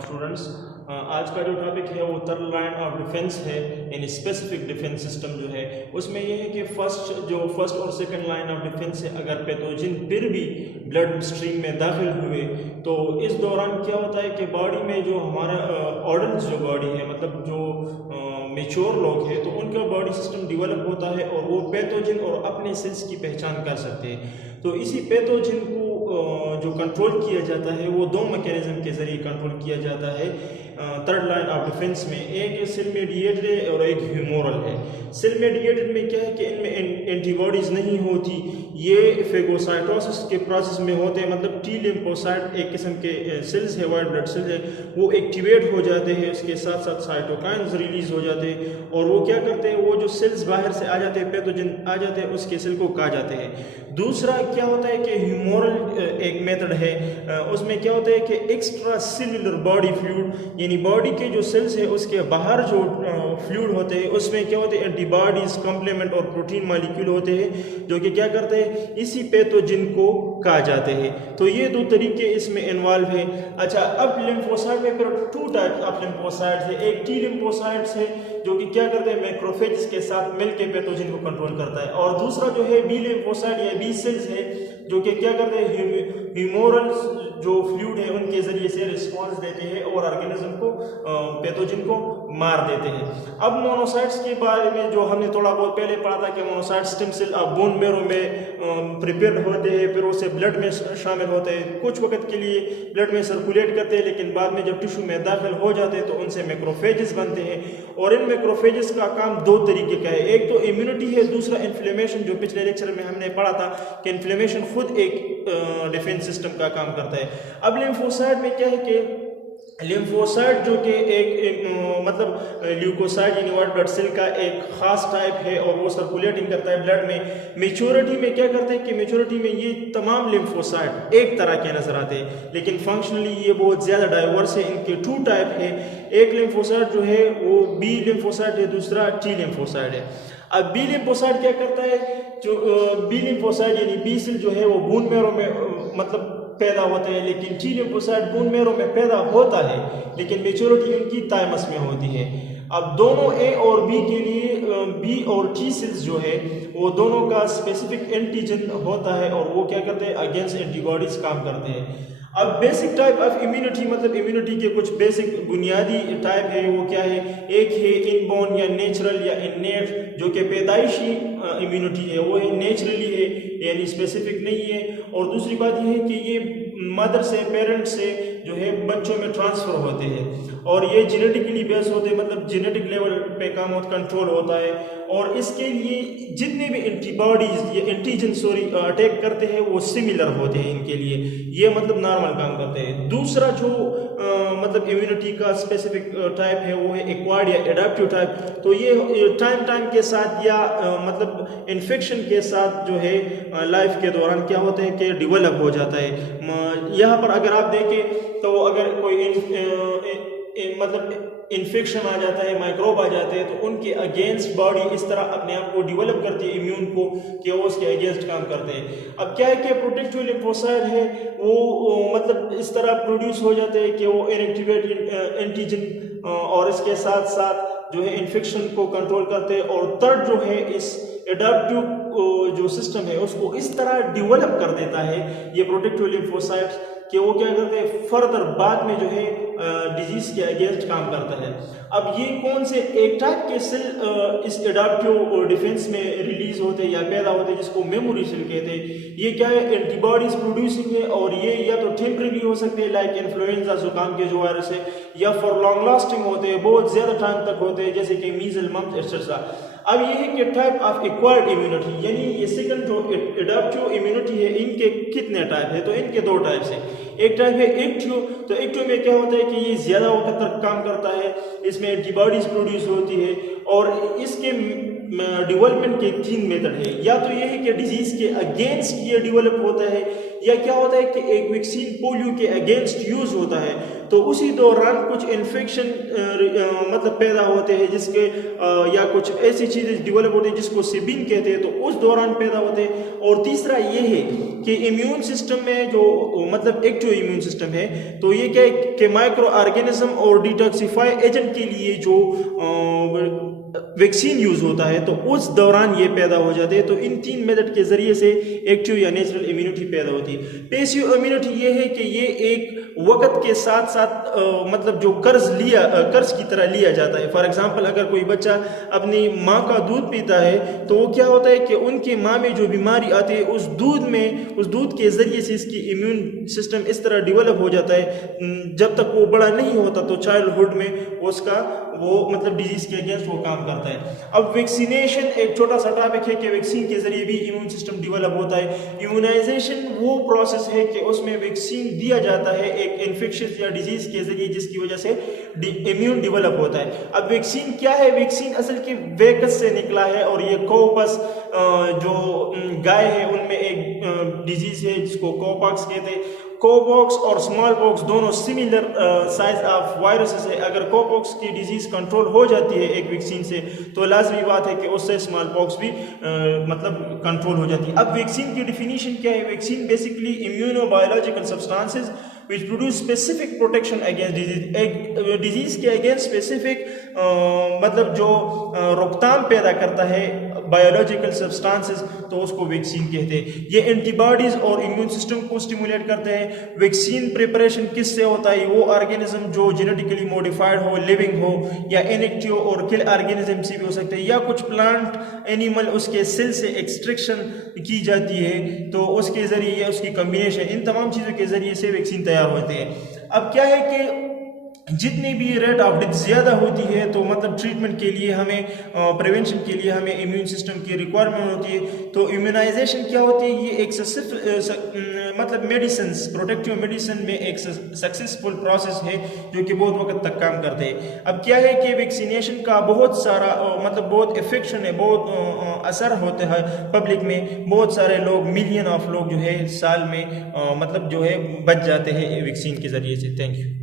Students, आज का जो टॉपिक है वो थर्ड लाइन ऑफ डिफेंस है इन स्पेसिफिक डिफेंस सिस्टम जो है उसमें ये है कि फर्स्ट और सेकंड लाइन ऑफ डिफेंस है, अगर पैथोजन फिर भी ब्लड स्ट्रीम में दाखिल हुए तो इस दौरान क्या होता है कि बॉडी में जो हमारा ऑर्गन्स जो बॉडी है, मतलब जो मेच्योर लोग हैं तो उनका बॉडी सिस्टम डेवलप होता है और वो पैथोजन और अपने सेल्स की पहचान कर सकते हैं। तो इसी पैथोजन को जो कंट्रोल किया जाता है वो दो मैकेनिज्म के जरिए कंट्रोल किया जाता है थर्ड लाइन ऑफ डिफेंस में। एक सेल मेडिएटेड है और एक ह्यूमोरल है। सेल मेडिएटेड में क्या है कि इनमें एंटीबॉडीज नहीं होती, ये फेगोसाइटोसिस के प्रोसेस में होते हैं, मतलब टी लिम्फोसाइट एक किस्म के सेल्स है, वाइट ब्लड सेल्स है, वो एक्टिवेट हो जाते हैं, उसके साथ साथ साइटोकाइन्स रिलीज हो जाते हैं और वो क्या करते हैं, वो जो सेल्स बाहर से आ जाते हैं, पैथोजन आ जाते हैं, उसके सेल को खा जाते हैं। दूसरा क्या होता है कि ह्यूमोरल एक मेथड है, उसमें क्या होता है कि एक्स्ट्रा सेल्युलर बॉडी फ्लूइड, यानी बॉडी के जो सेल्स है उसके बाहर जो फ्लूइड होते हैं उसमें क्या होते हैं, एंटीबॉडीज, कॉम्प्लीमेंट और प्रोटीन मॉलिक्यूल होते हैं जो कि क्या करते हैं, इसी पैथोजन को खा जाते हैं। तो ये दो तरीके इसमें इन्वॉल्व है। अच्छा, अब लिम्फोसाइट में फिर टू टाइप ऑफ लिम्फोसाइट्स है। एक टी लिम्फोसाइट्स है जो कि क्या करते हैं, मैक्रोफेज के साथ मिलकर पैथोजन को कंट्रोल करता है, और दूसरा जो है बी लिम्फोसाइट या बी सेल्स है जो कि क्या करते हैं, ह्यूमोरल जो फ्लूइड है उनके जरिए से रिस्पॉन्स देते हैं और ऑर्गेनिज्म को पैथोजन को मार देते हैं। अब मोनोसाइट्स के बारे में जो हमने थोड़ा बहुत पहले पढ़ा था कि monocyte stem cell bone marrow में प्रिपेयर होते हैं, फिर उसे ब्लड में शामिल होते हैं, कुछ वक्त के लिए ब्लड में सर्कुलेट करते हैं, लेकिन बाद में जब टिश्यू में दाखिल हो जाते हैं तो उनसे मैक्रोफेजेस बनते हैं। और इन मैक्रोफेजेस का काम दो तरीके का है, एक तो इम्यूनिटी है, दूसरा इन्फ्लेमेशन, जो पिछले लेक्चर में हमने पढ़ा था कि इन्फ्लेमेशन खुद एक डिफेंस सिस्टम का काम करता है। अब लिम्फोसाइट में क्या है कि लिम्फोसाइट जो कि एक मतलब ल्यूकोसाइट यानी व्हाइट ब्लड सेल का एक खास टाइप है और वो सर्कुलेटिंग करता है ब्लड में। मेच्योरिटी में क्या करते हैं कि मेच्योरिटी में ये तमाम लिम्फोसाइट एक तरह के नजर आते हैं, लेकिन फंक्शनली ये बहुत ज़्यादा डाइवर्स है। इनके टू टाइप है, एक लिम्फोसाइट जो है वो बी लिम्फोसाइट है, दूसरा टी लिम्फोसाइट है। अब बी लिम्फोसाइट क्या करता है, जो बी लिम्फोसाइट यानी बी सेल जो है वो बोन मैरो में मतलब पैदा होते हैं, लेकिन टी लिम्फोसाइट बोन मैरो में पैदा होता है लेकिन मेच्योरिटी उनकी थाइमस में होती है। अब दोनों ए और बी के लिए बी और टी सेल्स जो है वो दोनों का स्पेसिफिक एंटीजन होता है और वो क्या करते हैं, अगेंस्ट एंटीबॉडीज काम करते हैं। अब बेसिक टाइप ऑफ इम्यूनिटी, मतलब इम्यूनिटी के कुछ बेसिक बुनियादी टाइप है, वो क्या है, एक है इनबोर्न या नेचुरल या इननेट, जो कि पैदाइशी इम्यूनिटी है, वो है नेचुरली है यानी स्पेसिफिक नहीं है। और दूसरी बात यह है कि ये मदर से, पेरेंट से जो है बच्चों में ट्रांसफर होते हैं और ये जेनेटिकली बेस होते हैं, मतलब जेनेटिक लेवल पे काम कंट्रोल होता है। और इसके लिए जितने भी एंटीबॉडीज या एंटीजन अटैक करते हैं वो सिमिलर होते हैं इनके लिए, ये मतलब नॉर्मल काम करते हैं। दूसरा जो मतलब इम्यूनिटी का स्पेसिफिक टाइप है वो है एक्वायर्ड या एडाप्टिव टाइप। तो ये टाइम के साथ या मतलब इन्फेक्शन के साथ जो है लाइफ के दौरान क्या होता है कि डेवलप हो जाता है। यहाँ पर अगर आप देखें तो अगर कोई मतलब इन्फेक्शन आ जाता है, माइक्रोब आ जाते हैं, तो उनके अगेंस्ट बॉडी इस तरह अपने आप को डेवलप करती है इम्यून को कि वो उसके अगेंस्ट काम करते हैं। अब क्या है कि प्रोटेक्टिव लिम्फोसाइट है वो मतलब इस तरह प्रोड्यूस हो जाते हैं कि वो इनएक्टिवेट एंटीजन और इसके साथ साथ जो है इन्फेक्शन को कंट्रोल करते हैं। और थर्ड जो है इस एडाप्टिव जो सिस्टम है उसको इस तरह डेवलप कर देता है ये प्रोटेक्टिव लिम्फोसाइट्स कि वो क्या करते हैं, फर्दर बाद में जो है डिजीज के अगेंस्ट काम करता है। अब ये कौन से एक टाइप के सेल इस एडाप्टिव डिफेंस में रिलीज होते हैं या पैदा होते हैं जिसको मेमोरी सेल कहते हैं। ये क्या है, एंटीबॉडीज प्रोड्यूसिंग है और ये या तो टेम्परेरी हो सकते हैं लाइक इन्फ्लुएंजा, जुकाम के जो वायरस है, या फॉर लॉन्ग लास्टिंग होते हैं, बहुत ज्यादा टाइम तक होते हैं जैसे कि मीजल, मम्प्स एक्सेट्रा। अब ये है कि टाइप ऑफ एक्वायर्ड इम्यूनिटी, यानी ये सेकंड जो एडाप्टिव इम्यूनिटी है इनके कितने टाइप है, तो इनके दो टाइप है। एक टाइप है एक्टिव, तो एक्टिव में क्या होता है कि ये ज्यादा वक्त तक काम करता है, इसमें एंटीबॉडीज प्रोड्यूस होती है और इसके डेवलपमेंट के तीन मेथड है। या तो ये है कि डिजीज के अगेंस्ट ये डेवलप होता है, या क्या होता है कि एक वैक्सीन पोलियो के अगेंस्ट यूज होता है। तो उसी दौरान कुछ इन्फेक्शन मतलब पैदा होते हैं जिसके या कुछ ऐसी चीज़ें डेवलप होती है जिसको सेबीन कहते हैं, तो उस दौरान पैदा होते हैं। और तीसरा ये है कि इम्यून सिस्टम में जो मतलब एक्टिव इम्यून सिस्टम है, तो ये क्या है कि माइक्रो ऑर्गेनिज्म और डिटॉक्सिफाई एजेंट के लिए जो वैक्सीन यूज होता है, तो उस दौरान ये पैदा हो जाते हैं। तो इन 3 मेथड के जरिए से एक्टिव या नेचुरल इम्यूनिटी पैदा होती है। पैसिव इम्यूनिटी ये है कि ये एक वक्त के साथ साथ मतलब जो कर्ज की तरह लिया जाता है। फॉर एग्जांपल, अगर कोई बच्चा अपनी माँ का दूध पीता है, तो वो क्या होता है कि उनके माँ में जो बीमारी आती है उस दूध के जरिए से इसकी इम्यून सिस्टम इस तरह डेवलप हो जाता है, जब तक वो बड़ा नहीं होता तो चाइल्डहुड में उसका वो मतलब डिजीज के अगेंस्ट वो काम करता है। अब वैक्सीनेशन एक छोटा सा टॉपिक है कि वैक्सीन के जरिए भी इम्यून सिस्टम डेवलप होता है। इम्यूनाइजेशन वो प्रोसेस है कि उसमें वैक्सीन दिया जाता है एक इन्फेक्शियस या डिजीज के जरिए जिसकी वजह से इम्यून डेवलप होता है। अब वैक्सीन क्या है? वैक्सीन असल की वेकस से निकला है, और ये कोपस जो गाय है उनमें एक डिजीज है जिसको कोपॉक्स कहते हैं। कोपॉक्स और स्मॉल पॉक्स दोनों सिमिलर साइज ऑफ वायरसेस है। अगर कोपॉक्स की डिजीज कंट्रोल हो जाती है एक वैक्सीन से, तो लाजमी बात है कि उससे स्मॉल पॉक्स भी मतलब कंट्रोल हो जाती है। अब वैक्सीन की डिफिनीशन क्या है? Vaccine basically immunobiological substances which produce specific protection against disease। एक डिजीज के अगेंस्ट स्पेसिफिक मतलब जो रोकथाम पैदा करता है बायोलॉजिकल सब्सटेंसेस, तो उसको वैक्सीन कहते हैं। ये एंटीबॉडीज और इम्यून सिस्टम को स्टिमुलेट करते हैं। वैक्सीन प्रिपरेशन किससे होता है? वो ऑर्गेनिज्म जो जेनेटिकली मॉडिफाइड हो, लिविंग हो, या इनएक्टिव और किल ऑर्गेनिज्म से भी हो सकते हैं, या कुछ प्लांट एनिमल उसके सेल से एक्सट्रैक्शन की जाती है, तो उसके जरिए या उसकी कम्बिनेशन, इन तमाम चीज़ों के जरिए से वैक्सीन तैयार होते हैं। अब क्या है कि जितनी भी रेट ऑफ डेथ ज़्यादा होती है, तो मतलब ट्रीटमेंट के लिए हमें प्रिवेंशन के लिए हमें इम्यून सिस्टम की रिक्वायरमेंट होती है। तो इम्यूनाइजेशन क्या होती है? ये एक मतलब मेडिसिन, प्रोटेक्टिव मेडिसिन में एक सक्सेसफुल प्रोसेस है जो कि बहुत वक्त तक काम करते हैं। अब क्या है कि वैक्सीनेशन का बहुत सारा मतलब बहुत इफेक्शन है, बहुत असर होता है पब्लिक में। बहुत सारे लोग, मिलियन ऑफ लोग जो है साल में मतलब जो है बच जाते हैं वैक्सीन के जरिए से। Thank you.